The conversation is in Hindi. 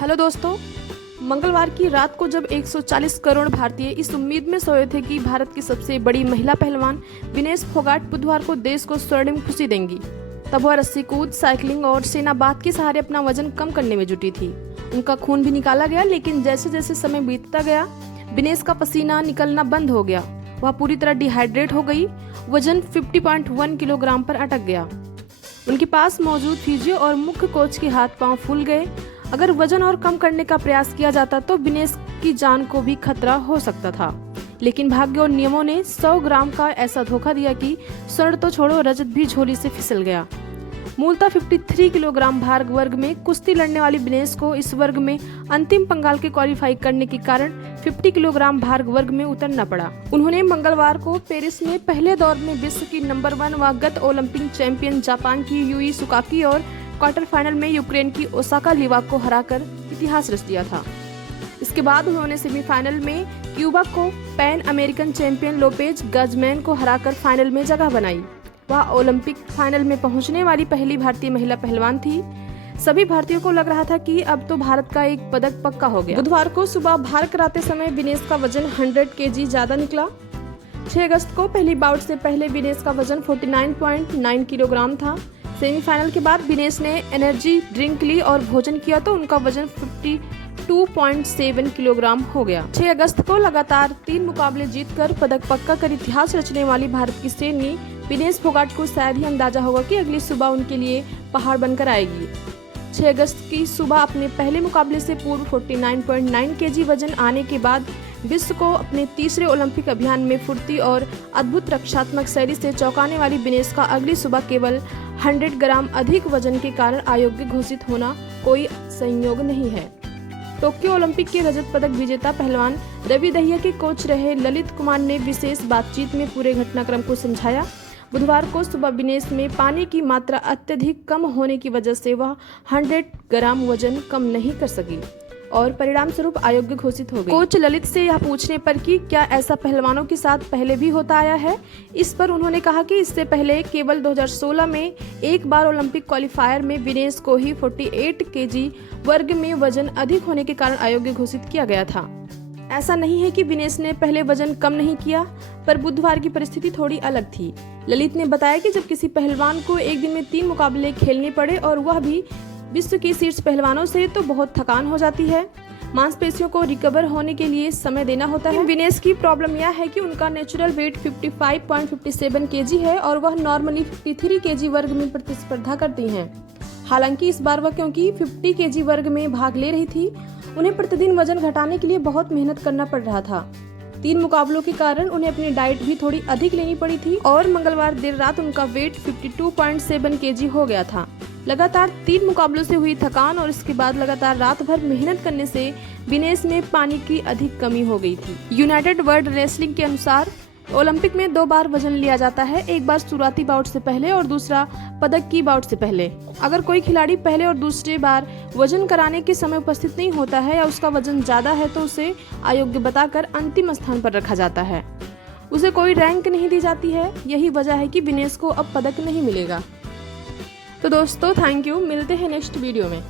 हेलो दोस्तों, मंगलवार की रात को जब 140 करोड़ भारतीय इस उम्मीद में सोए थे कि भारत की सबसे बड़ी महिला पहलवान विनेश फोगाट बुधवार को देश को स्वर्णिम खुशी देंगी, तब वह रस्सी कूद, साइकिलिंग और सेना बात के सहारे अपना वजन कम करने में जुटी थी। उनका खून भी निकाला गया, लेकिन जैसे जैसे समय बीतता गया विनेश का पसीना निकलना बंद हो गया। वह पूरी तरह डिहाइड्रेट हो गई। वजन 50.1 किलोग्राम पर अटक गया। उनके पास मौजूद फिजियो और मुख्य कोच के हाथ पांव फूल गए। अगर वजन और कम करने का प्रयास किया जाता तो विनेश की जान को भी खतरा हो सकता था, लेकिन भाग्य और नियमों ने 100 ग्राम का ऐसा धोखा दिया कि स्वर्ण तो छोड़ो, रजत भी झोली से फिसल गया। मूलतः 53 किलोग्राम भार वर्ग में कुश्ती लड़ने वाली विनेश को इस वर्ग में अंतिम पंगाल के क्वालिफाई करने के कारण 50 किलोग्राम भार वर्ग में उतरना पड़ा। उन्होंने मंगलवार को पेरिस में पहले दौर में विश्व की नंबर 1 व गत ओलंपिक चैंपियन जापान की यूई सुकाकी और क्वार्टर फाइनल में यूक्रेन की ओसाका लिवाक को हराकर इतिहास रच दिया था। इसके बाद उन्होंने सेमीफाइनल में क्यूबा को पैन अमेरिकन चैंपियन लोपेज गजमैन को हराकर फाइनल में जगह बनाई। वह ओलंपिक फाइनल में पहुंचने वाली पहली भारतीय महिला पहलवान थी। सभी भारतीयों को लग रहा था कि अब तो भारत का एक पदक पक्का हो गया। बुधवार को सुबह भार कराते समय विनेश का वजन 100 kg ज्यादा निकला। 6 अगस्त को पहली बाउट से पहले विनेश का वजन 49.9 किलोग्राम था। सेमीफाइनल के बाद विनेश ने एनर्जी ड्रिंक ली और भोजन किया तो उनका वजन 52.7 किलोग्राम हो गया। 6 अगस्त को लगातार 3 मुकाबले जीतकर पदक पक्का कर इतिहास रचने वाली भारत की सेनी विनेश फोगाट को शायद ही अंदाजा होगा कि अगली सुबह उनके लिए पहाड़ बनकर आएगी। 6 अगस्त की सुबह अपने पहले मुकाबले से पूर्व 49.9 kg वजन आने के बाद विश्व को अपने तीसरे ओलंपिक अभियान में फुर्ती और अद्भुत रक्षात्मक शैली से चौंकाने वाली विनेश का अगली सुबह केवल 100 ग्राम अधिक वजन के कारण अयोग्य घोषित होना कोई संयोग नहीं है। टोक्यो ओलंपिक के रजत पदक विजेता पहलवान रवि दहिया के कोच रहे ललित कुमार ने विशेष बातचीत में पूरे घटनाक्रम को समझाया। बुधवार को सुबह विनेश में पानी की मात्रा अत्यधिक कम होने की वजह से वह 100 ग्राम वजन कम नहीं कर सकी और परिणाम स्वरूप अयोग्य घोषित हो गई। कोच ललित से यह पूछने पर कि क्या ऐसा पहलवानों के साथ पहले भी होता आया है, इस पर उन्होंने कहा कि इससे पहले केवल 2016 में एक बार ओलंपिक क्वालिफायर में विनेश को ही 48 kg वर्ग में वजन अधिक होने के कारण अयोग्य घोषित किया गया था। ऐसा नहीं है कि विनेश ने पहले वजन कम नहीं किया, पर बुधवार की परिस्थिति थोड़ी अलग थी। ललित ने बताया कि जब किसी पहलवान को एक दिन में 3 मुकाबले खेलने पड़े और वह भी विश्व के शीर्ष पहलवानों से, तो बहुत थकान हो जाती है। मांसपेशियों को रिकवर होने के लिए समय देना होता है। विनेश की प्रॉब्लम यह है कि उनका नेचुरल वेट 55.57 kg है और वह नॉर्मली 53 kg वर्ग में प्रतिस्पर्धा करती हैं। हालांकि इस बार वह क्योंकि 50 kg वर्ग में भाग ले रही थी, उन्हें प्रतिदिन वजन घटाने के लिए बहुत मेहनत करना पड़ रहा था। 3 मुकाबलों के कारण उन्हें अपनी डाइट भी थोड़ी अधिक लेनी पड़ी थी और मंगलवार देर रात उनका वेट 52.7 kg हो गया था। लगातार 3 मुकाबलों से हुई थकान और इसके बाद लगातार रात भर मेहनत करने से विनेश में पानी की अधिक कमी हो गई थी। यूनाइटेड वर्ल्ड रेसलिंग के अनुसार ओलंपिक में 2 बार वजन लिया जाता है, एक बार शुरुआती बाउट से पहले और दूसरा पदक की बाउट से पहले। अगर कोई खिलाड़ी पहले और दूसरे बार वजन कराने के समय उपस्थित नहीं होता है या उसका वजन ज्यादा है तो उसे अयोग्य बताकर अंतिम स्थान पर रखा जाता है। उसे कोई रैंक नहीं दी जाती है। यही वजह है कि विनेश को अब पदक नहीं मिलेगा। तो दोस्तों, थैंक यू। मिलते हैं नेक्स्ट वीडियो में।